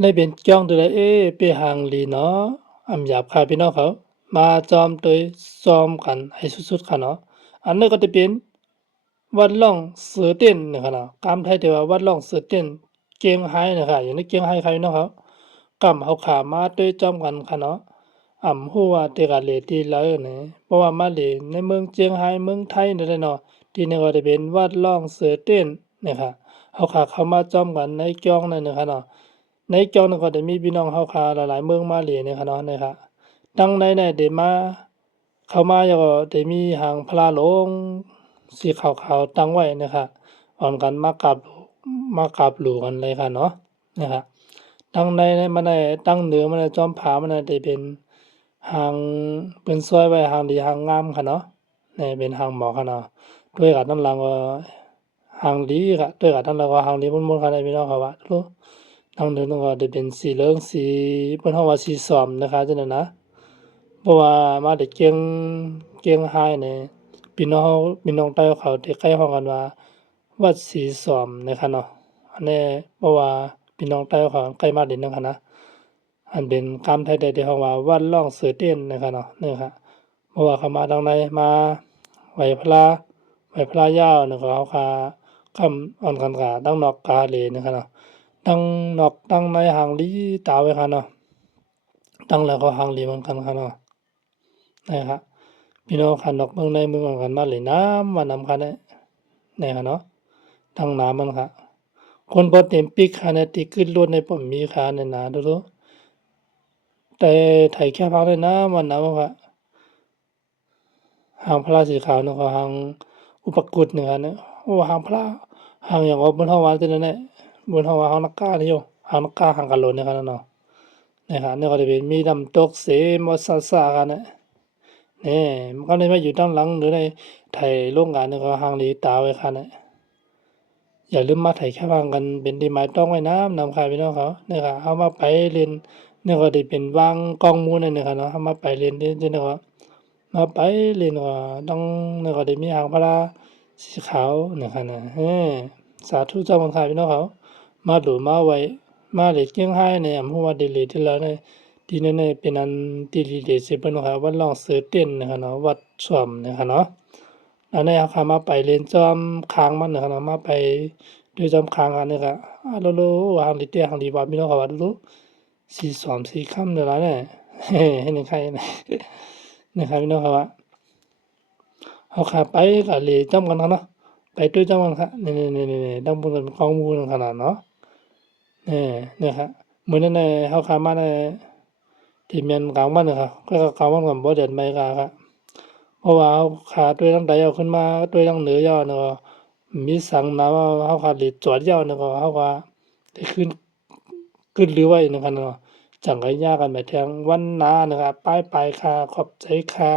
ในเป็นจ้องตัวละไปหางลีเนาะหยาบคายพี่น้องเขามาจอมโดยซ้อมกันให้สุดๆค่ะเนาะอันนั้นก็จะเป็นวัดล่องเสือเต้นนะครับเนาะกำไทยแต่ว่าวัดล่องเสือเต้นเกียงไฮ้นะครับอย่างนี้เกียงไฮ้ใครเนาะเขากำเขาขามาด้วยจอมกันค่ะเนาะฮู้ว่าแต่กะเลที่แล้วเนี่ยเพราะว่ามาเลในเมืองเจียงไฮ้เมืองไทยนั่นแหละเนาะที่นี่ก็จะเป็นวัดล่องเสือเต้นนะครับเขาขาเข้ามาจอมกันในจ้องนั่นนะครับเนาะ ในจอนั้นก็ได้มีพี่น้องเฮาคาหลายๆเมืองมาเหลยนะครับเนาะนะครับดังในได้มาเข้ามาแล้วก็ได้มีหางพระโลงสีขาวๆตั้งไว้นะครับอ่อนกันมากราบหลู่กันเลยค่ะเนาะนะครับดังในมันได้ตั้งเหนือมันได้จอมผามันได้เป็นหางเป็นซอยไว้หางดีหางงามค่ะเนาะนี่เป็นหางหมอกค่ะเนาะด้วยกันด้านหลังก็หางดีค่ะด้วยกันด้านหลังก็หางดีมนๆค่ะได้พี่น้องครับว่ารู้ ทางเดินก็จะเป็นสีเหลืองสีเพิ่นเฮาว่าสีส้มนะครับจังนั้นนะเพราะว่ามาแต่เกียงไฮ้นี่พี่น้องใต้เขาที่ใครฮ้องกันว่าวัดสีส้มนะครับเนาะอันนี้เพราะว่าพี่น้องใต้เขาใกล้มาเล่นนำกันนะอันเป็นคำไทยใดที่เฮาว่าวัดร่องเสือเต้นนะครับเนาะนี่ครับเพราะว่าเขามาทางใดมาไหว้พระยาวนี่ก็เขาก็คำอ่อนกันกาดังนอกกาเลนะครับเนาะ đang nọc đang nay hàng lý tạo với khả nó đang là có hàng lý bằng khả nó này hảพี่น้องขันนอกเมืองในเมืองกันมาเลยน้ำมาน้ำคันเนี่ยฮะเนาะตั้งน้ำมันค่ะคนพอเต็มปีกคันที่ขึ้นรถในผมมีคันเนี่ยนะดูแต่ไถแค่พักเลยนะมันน้ำค่ะหางพระสีขาวเนาะหางอุปกุฎเนี่ยค่ะเนี่ยโอ้หางพระหางอย่างว่าบนห้องวันที่นั่นแหละบนห้องวันหางนักกาเนี่ยโยหางนักกาหางกันหล่นเนี่ยค่ะเนาะ นะครับนี่ก็จะเป็นมีน้ำตกเสมอซ่าๆกันนะนี่มันก็เลยมาอยู่ด้านหลังหรือในไถโรงงานนี่ก็หางหลีตาไว้คันน่ะอย่าลืมมาไถแค่ฟังกันเป็นที่หมายต้องไว้นำค่ายพี่น้องเขานี่ครับเฮามาไปเรียนนี่ก็ได้เป็นวางกองหมู่นั่นนี่ครับเนาะเฮามาไปเรียนที่นี่ก็มาไปเรียนก็ต้องนี่ก็ได้มีหางพลาสีขาวนี่ครับน่ะสาธุเจ้าเมืองค่ายพี่น้องเขามาดูมาไว้มาเลขเจียงไฮ้เนี่ยเพราะว่าได้เลขที่แล้วเนี่ย ที่แน่ๆเป็นอันที่ดีเด่นสิเพิ่นว่าวัดร่องเสือเต้นนะครับเนาะวัดส้วมนะครับเนาะอันนี้เขามาไปเล่นจอมคางมันนะครับเนาะมาไปด้วยจอมคางกันนี่ก็โลโลหางลิเตียหางลีว่าพี่น้องเขาว่าโลสีส้มสีค่ำเด้อล่ะเนี่ยเห็นใครนะนะครับพี่น้องเขาว่าเขาขาไปก็เลยจอมกันเนาะไปด้วยจอมกันครับนี่ๆๆๆดังบนกันของหมู่นั่นขนาดเนาะนะครับมื้อนั้นน่ะเขาขามาน่ะ ที่แม่นกลางวันน่ะครับก็กลางวันก็บ่แดดไม่กาครับเพราะว่าเราขาด้วยทางใดเอาขึ้นมาด้วยทางเหนือยาวนี่ก็มีสังน้ำเราขาหลีจอดยาวนี่ก็เราก็ได้ขึ้นเรือไว้นะครับเนาะจั่งก็ย่ากันไปแทงวันหน้านะครับบ๊ายบายค่ะขอบใจค่ะ